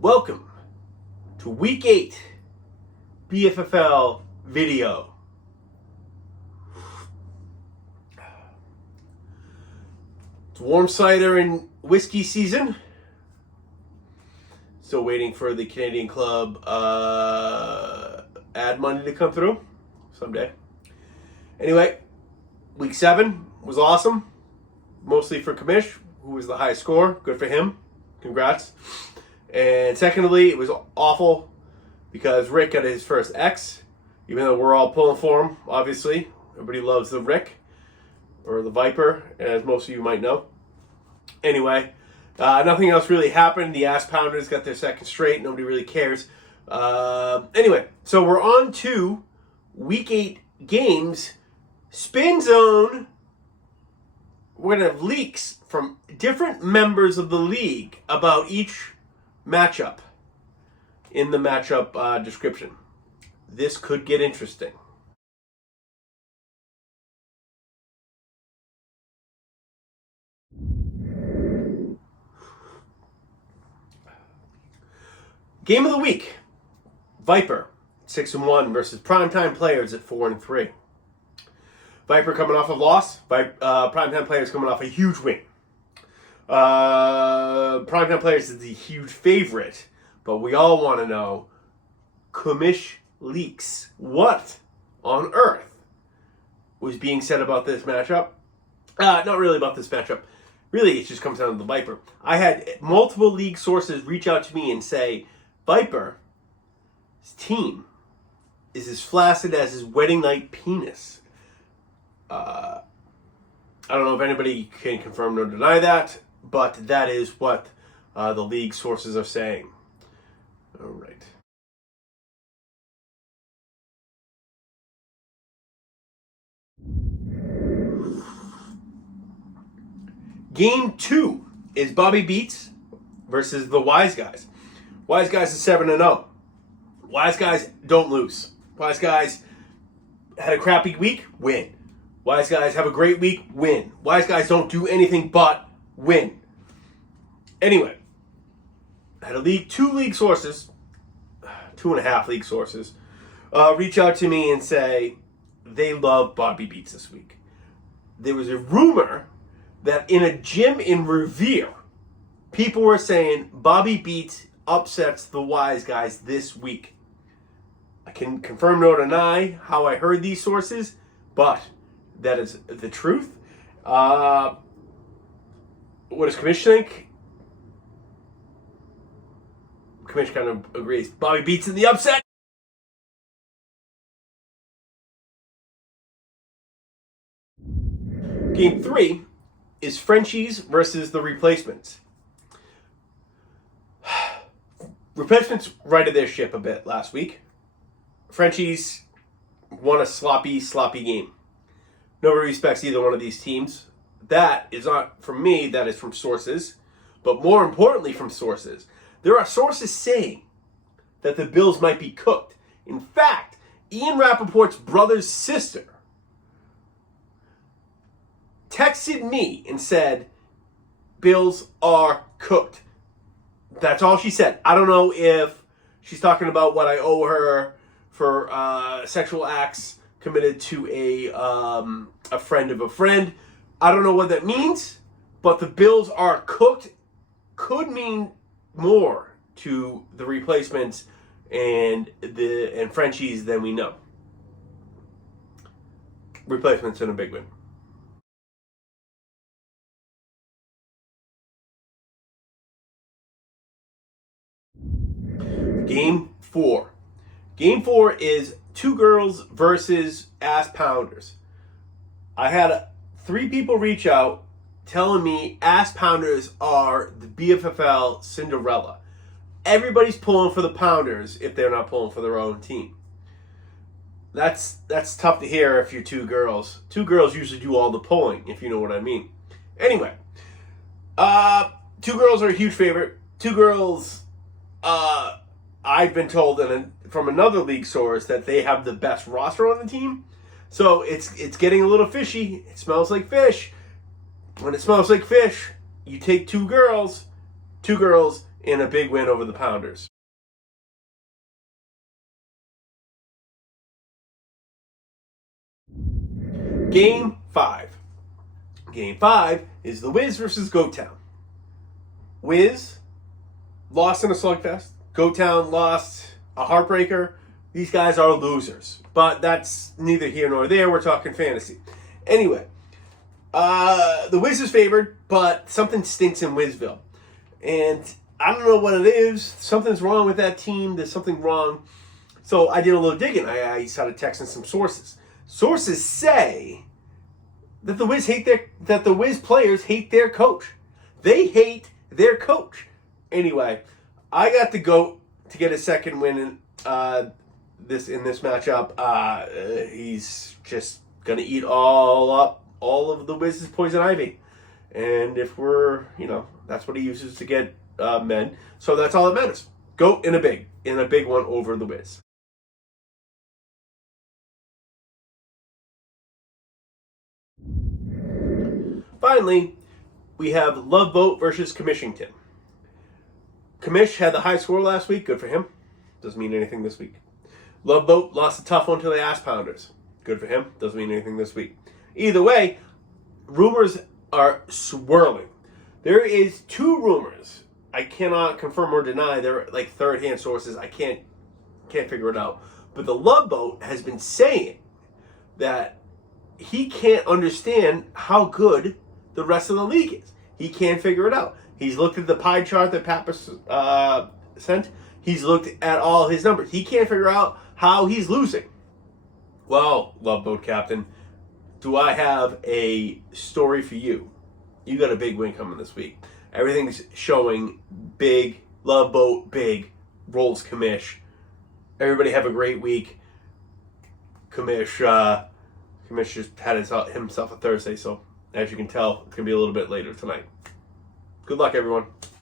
Welcome to Week 8 BFFL video. It's warm cider and whiskey season. Still waiting for the Canadian club ad money to come through someday. Anyway, Week 7 was awesome. Mostly for Kamish, who was the highest score. Good for him. Congrats. And secondly, it was awful because Rick got his first X, even though we're all pulling for him, obviously. Everybody loves the Rick, or the Viper, as most of you might know. Anyway, nothing else really happened. The Ass Pounders got their second straight. Nobody really cares. Anyway, so we're on to Week 8 games. Spin Zone. We're going to have leaks from different members of the league about each matchup in the matchup description. This could get interesting. Game of the week. Viper 6-1 versus Primetime Players at 4-3. Viper coming off a loss. Primetime Players coming off a huge win. Primetime Players is the huge favorite, but we all want to know, Kamish leaks. What on earth was being said about this matchup? Not really about this matchup. Really, it just comes down to the Viper. I had multiple league sources reach out to me and say, Viper's team is as flaccid as his wedding night penis. I don't know if anybody can confirm or deny that, but that is what the league sources are saying. All right. Game 2 is Bobby Beats versus the Wise Guys. Wise Guys is 7-0. Wise Guys don't lose. Wise Guys had a crappy week, win. Wise Guys have a great week, win. Wise Guys don't do anything but win. Anyway, I had two league sources, 2.5 league sources, reach out to me and say they love Bobby Beats this week. There was a rumor that in a gym in Revere, people were saying Bobby Beats upsets the Wise Guys this week. I can confirm nor deny how I heard these sources, but that is the truth. What does Kamish think? Kamish kind of agrees. Bobby Beats in the upset. Game 3 is Frenchies versus the Replacements. Replacements righted their ship a bit last week. Frenchies won a sloppy game. Nobody respects either one of these teams. That is not from me, that is from sources. But more importantly from sources, there are sources saying that the Bills might be cooked. In fact, Ian Rappaport's brother's sister texted me and said, Bills are cooked. That's all she said. I don't know if she's talking about what I owe her for sexual acts committed to a friend of a friend. I don't know what that means, but the Bills are cooked could mean more to the Replacements and Frenchies than we know. Replacements in a big win. Game 4. Game 4 is Two Girls versus Ass Pounders. I had 3 people reach out telling me Ass Pounders are the BFFL Cinderella. Everybody's pulling for the Pounders if they're not pulling for their own team. That's tough to hear if you're 2 girls. 2 girls usually do all the pulling, if you know what I mean. Anyway, 2 girls are a huge favorite. 2 girls, I've been told from another league source that they have the best roster on the team. So it's getting a little fishy. It smells like fish. When it smells like fish, you take 2 girls. 2 girls in a big win over the Pounders. Game 5. Game 5 is the Wiz versus GoTown. Wiz lost in a slugfest. GoTown lost a heartbreaker. These guys are losers. But that's neither here nor there. We're talking fantasy. Anyway, the Wiz is favored, but something stinks in Wizville. And I don't know what it is. Something's wrong with that team. There's something wrong. So I did a little digging. I started texting some sources. Sources say that the Wiz players hate their coach. They hate their coach. Anyway, I got the GOAT to get a second win in this matchup. He's just gonna eat all of the Wiz's poison ivy, and if we're that's what he uses to get men. So that's all that matters. GOAT in a big one over the Wiz. Finally, we have Love Boat versus Commishington. Commish had the high score last week. Good for him. Doesn't mean anything this week. Love Boat lost a tough one to the Ass Pounders. Good for him. Doesn't mean anything this week. Either way, rumors are swirling. There is 2 rumors. I cannot confirm or deny. They're like third-hand sources. I can't figure it out. But the Love Boat has been saying that he can't understand how good the rest of the league is. He can't figure it out. He's looked at the pie chart that Pappas sent. He's looked at all his numbers. He can't figure out how he's losing. Well, Love Boat Captain, do I have a story for you? You got a big win coming this week. Everything's showing big. Love Boat, big. Rolls Commish. Everybody have a great week. Commish just had himself a Thursday, so as you can tell, it's going to be a little bit later tonight. Good luck, everyone.